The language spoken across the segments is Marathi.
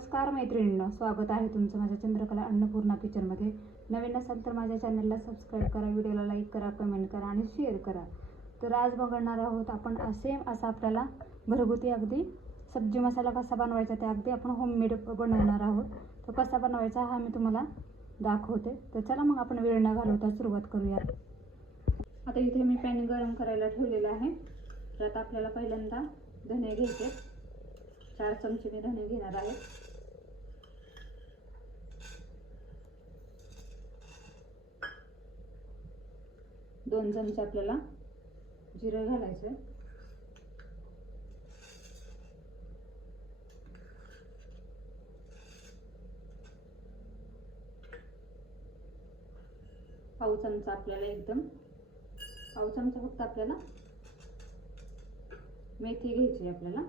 नमस्कार मैत्रिणींनो स्वागत आहे तुमचं माझ्या चंद्रकला अन्नपूर्णा किचनमध्ये नवीन असाल तर माझ्या चॅनलला सबस्क्राईब करा व्हिडिओला लाईक करा कमेंट करा आणि शेअर करा. तर आज बघणार आहोत आपण सेम असा आपल्याला घरगुती अगदी सब्जी मसाला कसा बनवायचा ते अगदी आपण होममेड बनवणार आहोत. तो कसा बनवायचा हा मी तुम्हाला दाखवते. तर चला मग आपण वेळ न घालवता सुरुवात करूया आता इथे मी पॅन गरम करायला ठेवलेलं आहे. तर आता आपल्याला पहिल्यांदा धने घ्यायचे चार चमचे मी धने घेणार आहे. दोन चमचे आपल्याला जिरं घालायचं पाव चमचा आपल्याला एकदम पाव चमचा फक्त आपल्याला मेथी घ्यायची आपल्याला.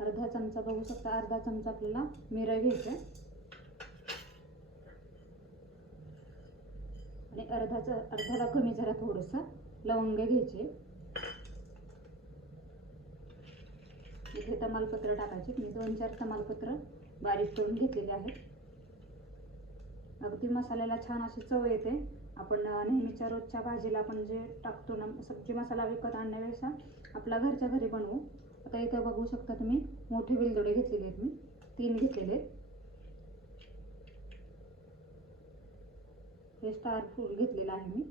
अर्धा चमचा बघू शकता अर्धा चमचा आपल्याला मिरं घ्यायचं आणि अर्धाचं अर्धाला कमी जरा थोडंसं लवंग घ्यायचे. इथे तमालपत्र टाकायचे. मी दोन चार तमालपत्र बारीक करून घेतलेले आहेत. अगदी मसाल्याला छान अशी चव येते. आपण नेहमीच्या रोजच्या भाजीला आपण जे टाकतो ना सब्जी मसाला विकत आणण्यापेक्षा आपला घरच्या घरी बनवू. आता इथं बघू शकता तुम्ही मोठे वेलदोडे घेतलेले आहेत मी. तीन घेतलेले आहेत. हे स्टार फूल घेतलेलं आहे मी.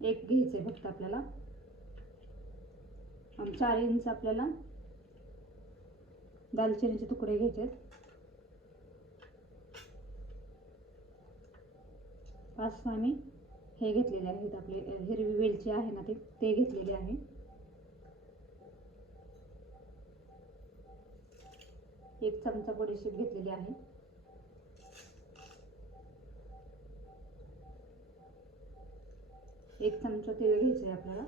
एक घ्यायचे फक्त आपल्याला. आणि चार इंच आपल्याला दालचिनीचे तुकडे घ्यायचे पाच सहा मी हे घेतलेले आहेत आपले. हिरवी वेलची आहे ना ते घेतलेले आहे. एक चमचा बडीशेप घेतलेली आहे. एक चमचा तेल घ्यायचं आहे आपल्याला.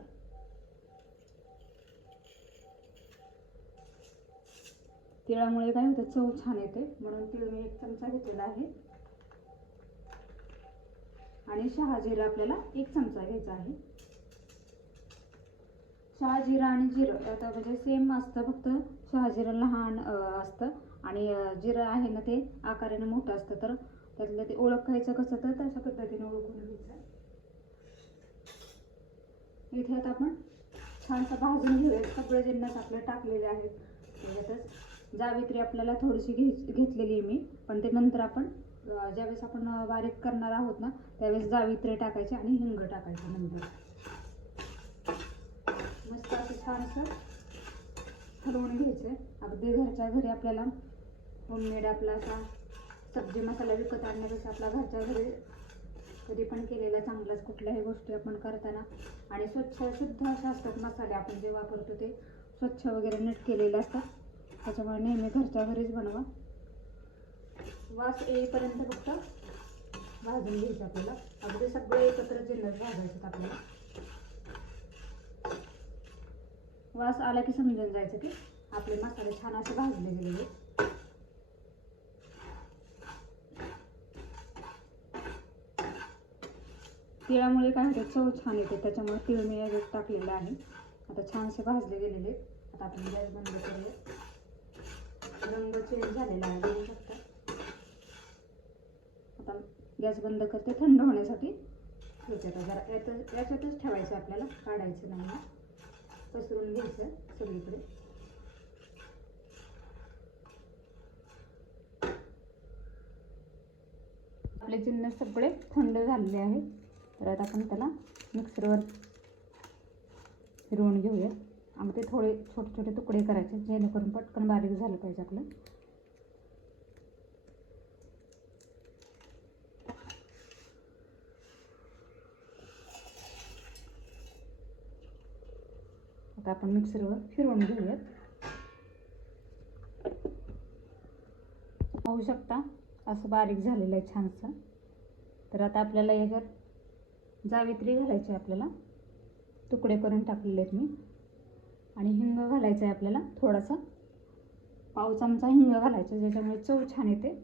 तिळामुळे काय होतं चव छान येते. म्हणून तीळ मी एक चमचा घेतलेला आहे. आणि शहाजिरा आपल्याला एक चमचा घ्यायचा आहे. शहाजिरा आणि जिरं आता म्हणजे सेम असतं फक्त शहाजिरं लहान असतं. आणि जिरं आहे ना ते आकाराने मोठं असतं तर त्यातलं ते ओळखायचं कसं तर तशा पद्धतीने ओळखून घ्यायचं इथे आता आपण छानसं भाजून घेऊयात. सगळे जिन्नस आपले टाकलेले आहेत. त्याच्यातच जावित्री आपल्याला थोडीशी घे घेतलेली मी. पण ते नंतर आपण ज्यावेळेस आपण बारीक करणार आहोत ना त्यावेळेस जावित्री टाकायची आणि हिंग टाकायचे नंतर. मस्त असं छान असं हलवून घ्यायचं अगदी घरच्या घरी आपल्याला होममेड आपला असा सब्जी मसाला विकत आणण्यापेक्षा आपला घरच्या घरी कधी पण केलेल्या चांगलाच कुठल्याही गोष्टी आपण करताना. आणि स्वच्छ शुद्ध असे असतात मसाले आपण जे वापरतो ते स्वच्छ वगैरे नीट केलेले असतात. त्याच्यामुळे नेहमी घरच्या घरीच बनवा. वास येईपर्यंत फक्त भाजून घ्यायचं आपल्याला. अगदी सगळे एकत्र जिल्ह्यात भाजायचं आपल्याला. वास आला की समजून जायचं की आपले मसाले छान असे भाजले गेलेले तिळामुळे काय होतं चव छान येते. त्याच्यामुळे तिळ मी याच्यात टाकलेलं आहे. आता छानसे भाजले गेलेले. आता आपण गॅस बंद करूया. रंग चेंज झालेला आहे बघू शकता. आता गॅस बंद करते थंड होण्यासाठी. ठेवते आता जरा. यात याच्यातच ठेवायचं आपल्याला. काढायचं नाही पसरून घ्यायचं सगळीकडे. आपले जिन्नस सगळे थंड झालेले आहेत तर आता आपण त्याला मिक्सरवर फिरवून घेऊया. आणि ते थोडे छोटे छोटे तुकडे करायचे जेणेकरून पटकन बारीक झालं पाहिजे आपलं. आता आपण मिक्सरवर फिरवून घेऊयात पाहू शकता असं बारीक झालेलं आहे छानसं. तर आता आपल्याला याच्यात जावित्री घालायची आहे आपल्याला. तुकडे करून टाकलेले आहेत मी. आणि हिंग घालायचं आहे आपल्याला थोडासा. पाव चमचा हिंग घालायचा ज्याच्यामुळे चव छान येते.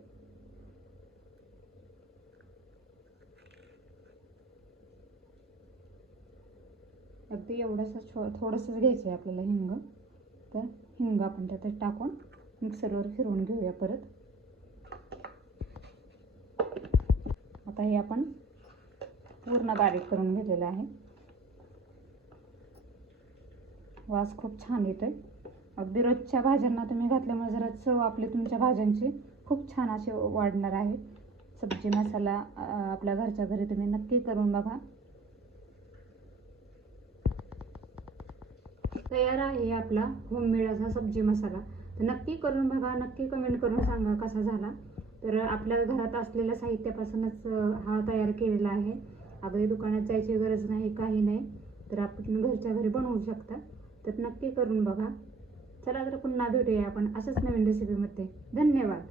अगदी एवढंसं छो थोडंसंच घ्यायचं आहे आपल्याला हिंग. तर हिंग आपण त्यात टाकून मिक्सरवर फिरवून घेऊया परत. आता हे आपण पूर्ण बारीक करून घेतलेलं आहे. वास खूप छान येतोय. अगदी रोजच्या भाज्यांना तुम्ही घातल्यामुळे जरा चव आपली तुमच्या भाज्यांची खूप छान अशी वाढणार आहे. सब्जी मसाला आपल्या घरच्या घरी तुम्ही नक्की करून बघा. तयार आहे आपला होममेड असा सब्जी मसाला. तर नक्की करून बघा नक्की कमेंट करून सांगा कसा झाला. तर आपल्या घरात असलेल्या साहित्यापासूनच हा तयार केलेला आहे. अगदी दुकानात जायची गरज नाही काही नाही. तर आपण घरच्या घरी बनवू शकता. तर नक्की करून बघा. चला तर पुन्हा भेटूया आपण असंच नवीन रेसिपीमध्ये धन्यवाद.